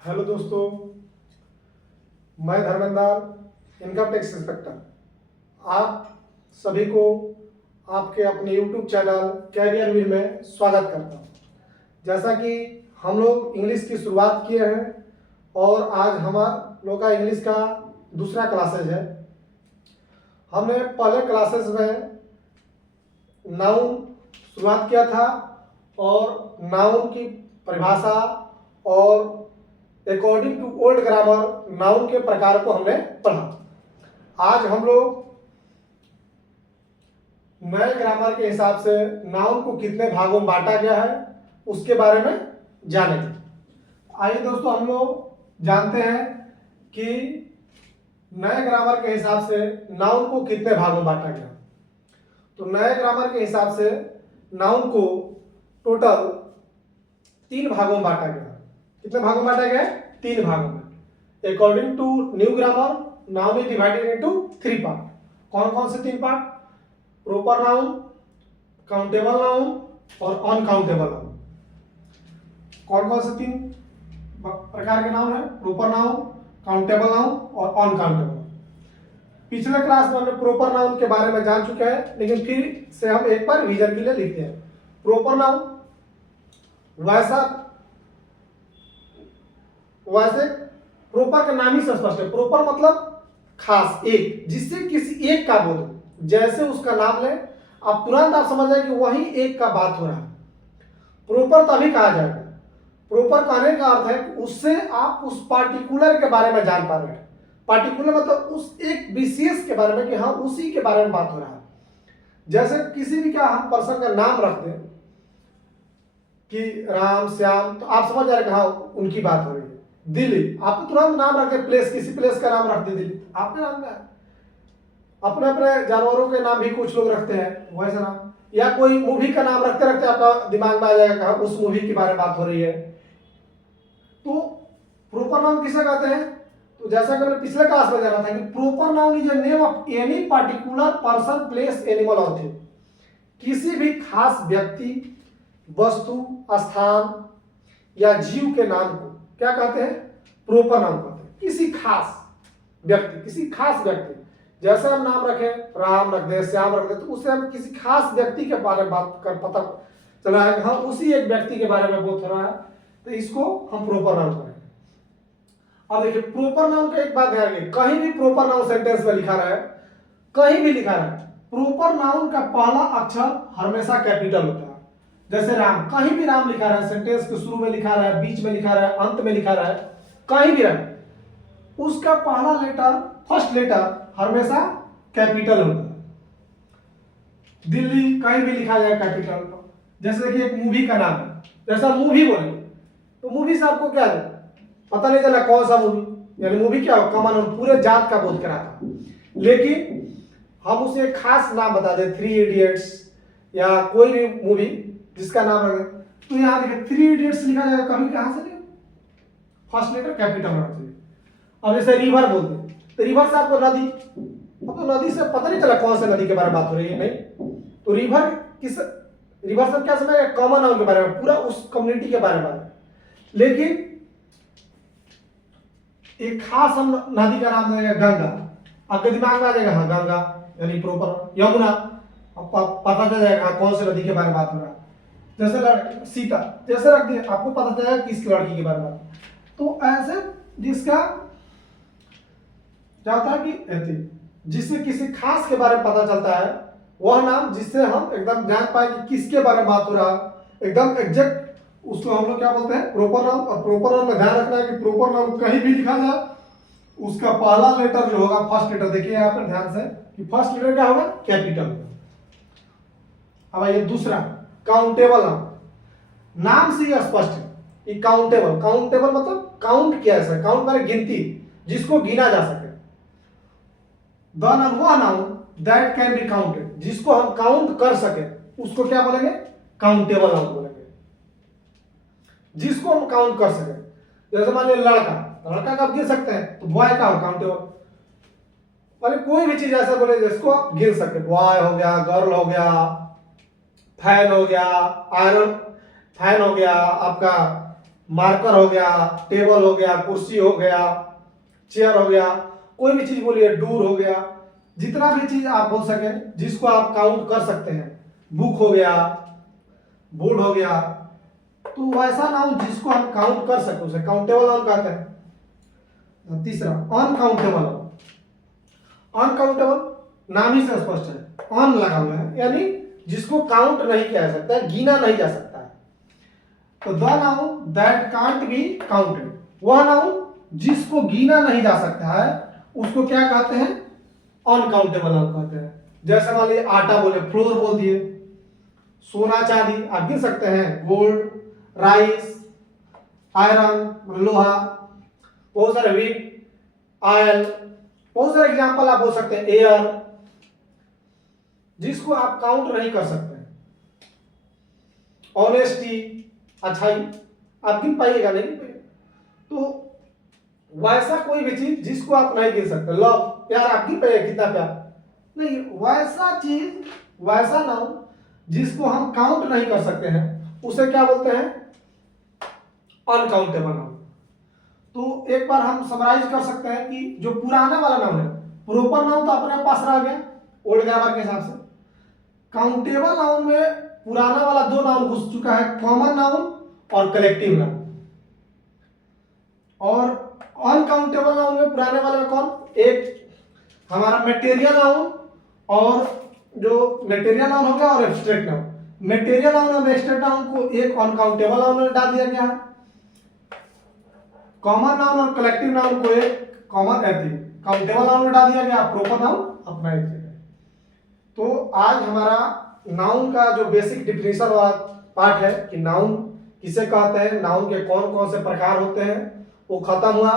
Hello दोस्तों, मैं Dharmendra, income tax inspector. आप सभी को आपके अपने यूट्यूब चैनल कैरियर व्हील में स्वागत करता हूं। जैसा कि हम लोग इंग्लिश की शुरुआत किए हैं और आज हमारा लोग का इंग्लिश का दूसरा क्लासेज है। हमने पहले क्लासेस में नाउन शुरुआत किया था और नाउन की परिभाषा और according to old grammar noun के प्रकार को हमने पढ़ा। आज हम लोग नए ग्रामर के हिसाब से नाउन को कितने भागों में बांटा गया है उसके बारे में जानेंगे। आइए दोस्तों, हम लोग जानते हैं कि नए ग्रामर के हिसाब से नाउन को कितने भागों में बांटा गया। तो नए ग्रामर के हिसाब से नाउन को टोटल 3 भागों में बांटा गया। कितने भागों में बांटा गया है? 3 भागों में। According to new grammar noun is divided into 3 part. कौन कौन से 3 part? Proper noun, countable noun और अनकाउंटेबल नाउन। कौन कौन से 3 प्रकार के नाउन है? प्रॉपर नाउन, काउंटेबल नाउन और अनकाउंटेबल। पिछले क्लास में हमने प्रॉपर नाउन के बारे में जान चुके हैं, लेकिन फिर से हम एक बार रिवीजन के लिए लिखते हैं। प्रॉपर नाउन वैसे प्रॉपर का नाम ही स्पष्ट है। प्रॉपर मतलब खास, एक, जिससे किसी एक का बोध हो। जैसे उसका नाम ले, आप तुरंत आप समझ जाए कि वही एक का बात हो रहा है। प्रॉपर तभी कहा जाएगा। प्रॉपर कहने का अर्थ है कि उससे आप उस पार्टिकुलर के बारे में जान पा रहे हैं। पार्टिकुलर मतलब उस एक विशेष के बारे में कि हाँ उसी के बारे में बात हो रहा है। जैसे किसी भी का हम पर्सन का नाम रख दें कि राम, श्याम, तो आप समझ जा रहे हाँ उनकी बात हो रही है। दिल्ली, आप तुरंत नाम रखते, प्लेस, किसी प्लेस का नाम रख दे दिल्ली, आपने नाम है। अपने अपने जानवरों के नाम भी कुछ लोग रखते हैं वैसे नाम, या कोई मूवी का नाम रखते रखते आपका दिमाग में आ जाएगा कहा उस मूवी के बारे में बात हो रही है। तो प्रॉपर नाउन किसे कहते हैं? तो जैसा कि मैंने पिछले क्लास में जाना था कि proper noun is a name of any particular person, place, animal और थिंग। किसी भी खास व्यक्ति, वस्तु, स्थान या जीव के नाम को क्या कहते हैं? प्रॉपर नाउन कहते हैं। किसी खास व्यक्ति, किसी खास व्यक्ति, जैसे हम नाम रखें राम रख दे, श्याम रख दे, तो उससे हम किसी खास व्यक्ति के बारे में बात कर पता चला है हाँ उसी एक व्यक्ति के बारे में बोल रहा है, तो इसको हम प्रॉपर नाउन कहेंगे। अब देखिए प्रॉपर नाउन का एक बात ध्यान रखिए, कहीं भी प्रॉपर नाउन सेंटेंस में लिखा रहा है, कहीं भी लिखा रहा है, प्रॉपर नाउन का पहला अक्षर हमेशा कैपिटल होता है। जैसे राम, कहीं भी राम लिखा रहा है, सेंटेंस के शुरू में लिखा रहा है, बीच में लिखा रहा है, अंत में लिखा रहा है, कहीं भी रहे, उसका पहला लेटर, फर्स्ट लेटर हमेशा कैपिटल होता है। दिल्ली कहीं भी लिखा जाए कैपिटल। जैसे कि एक मूवी का नाम है, जैसा मूवी बोले तो मूवी से आपको क्या है पता नहीं चला कौन सा मूवी, यानी मूवी क्या हो, कॉमन पूरे जात का बोध कराता। लेकिन हम उसे एक खास नाम बता दें, 3 इडियट्स या कोई भी मूवी जिसका नाम है, तो यहाँ देखिए 3 इडियट्स लिखा जाएगा, कभी कहां से लिखा, फर्स्ट लेटर कैपिटल होना चाहिए। अब जैसे रिवर बोलते हैं, तो रिवर से आपको नदी, अब तो नदी से पता नहीं चला कौन से नदी के बारे में बात हो रही है, नहीं, तो रिवर किस, रिवर से क्या समझ, कॉमन नाउन के बारे में, पूरा उस कम्युनिटी के बारे में। लेकिन एक खास हम नदी का नाम देंगे गंगा, आपके दिमाग में आ जाएगा हाँ गंगा यानी प्रॉपर। यमुना, पता चल जाएगा कौन सी नदी के बारे में बात हो रहा है। जैसे सीता, जैसे रख दिया आपको पता चल जाएगा किस लड़की के बारे में। तो ऐसे जिसका क्या होता है कि जिससे किसी खास के बारे में पता चलता है वह नाम, जिससे हम एकदम जान पाए कि किसके बारे में बात हो रहा है, एकदम एग्जैक्ट, उसको हम लोग क्या बोलते हैं? Proper noun. और प्रॉपर नाउन में ध्यान रखना है कि प्रॉपर नाउन कहीं भी लिखा जाए उसका पहला लेटर जो होगा, फर्स्ट लेटर, देखिए यहाँ पर ध्यान से कि फर्स्ट लेटर क्या होगा? कैपिटल। अब ये दूसरा काउंटेबल नाउन, नाम से ही स्पष्ट है कि काउंटेबल, काउंटेबल मतलब काउंट किया जाए, काउंट माने गिनती, जिसको गिना जा सके। वह noun that can be counted, जिसको हम काउंट कर सके उसको क्या बोलेंगे? काउंटेबल नाउन बोलेंगे। जिसको हम काउंट कर सके, जैसे मान लीजिए लड़का, लड़का कब गिन सकते हैं? तो बॉय का हो काउंटेबल। माने कोई भी चीज ऐसा बोले जिसको आप गिन सके, बॉय हो गया, गर्ल हो गया, फैन हो गया, आयरन फैन हो गया, आपका मार्कर हो गया, टेबल हो गया, कुर्सी हो गया, चेयर हो गया, कोई भी चीज बोलिए, डूर हो गया, जितना भी चीज आप बोल सके जिसको आप काउंट कर सकते हैं, बुक हो गया, बोर्ड हो गया, तो वैसा नाउन जिसको हम काउंट कर सकते उसे काउंटेबल नाउन कहते हैं। तीसरा अनकाउंटेबल। अनकाउंटेबल नाम ही से स्पष्ट है, अन लगा हुआ है, यानी जिसको काउंट नहीं किया जा सकता, गिना नहीं जा सकता है। तो the noun that can't be counted, वह नाउन जिसको गिना नहीं जा सकता है उसको क्या कहते हैं? अनकाउंटेबल नाउन कहते हैं। जैसे मान लीजिए आटा बोले, फ्लोर बोल दिए, सोना चांदी आप गिन सकते हैं, गोल्ड, राइस, आयरन लोहा, बहुत सारे व्हीट, ऑयल, बहुत सारे एग्जांपल आप बोल सकते हैं, एयर, जिसको आप काउंट नहीं कर सकते। ऑनेस्टी, अच्छाई, आप गिन पाइएगा नहीं? तो वैसा कोई भी चीज जिसको आप नहीं गिन सकते, लव, प्यार, आप गिन पाइएगा कितना प्यार? नहीं, वैसा चीज, वैसा नाउन जिसको हम काउंट नहीं कर सकते हैं उसे क्या बोलते हैं? Uncountable noun. तो एक बार हम समराइज कर सकते हैं कि जो पुराने वाला नाउन है, प्रॉपर नाउन तो अपने पास रह गया ओल्ड ग्रामर के हिसाब से। काउंटेबल नाउन में पुराना वाला दो नाउन घुस चुका है, कॉमन नाउन और कलेक्टिव नाउन। और अनकाउंटेबल नाउन में पुराने वाले में कौन? एक हमारा मटेरियल नाउन, और जो मटेरियल नाउन हो गया और एब्स्ट्रैक्ट नाउन। मटेरियल नाउन और एब्स्ट्रैक्ट नाउन को एक अनकाउंटेबल नाउन में डाल दिया गया है, कॉमन नाउन और कलेक्टिव नाउन को एक कॉमन काउंटेबल नाउन में डाल दिया गया, प्रॉपर नाउन अपना एक जगह। तो आज हमारा नाउन का जो बेसिक डिफिनेशन वाला पार्ट है कि नाउन किसे कहते हैं, नाउन के कौन कौन से प्रकार होते हैं, वो खत्म हुआ।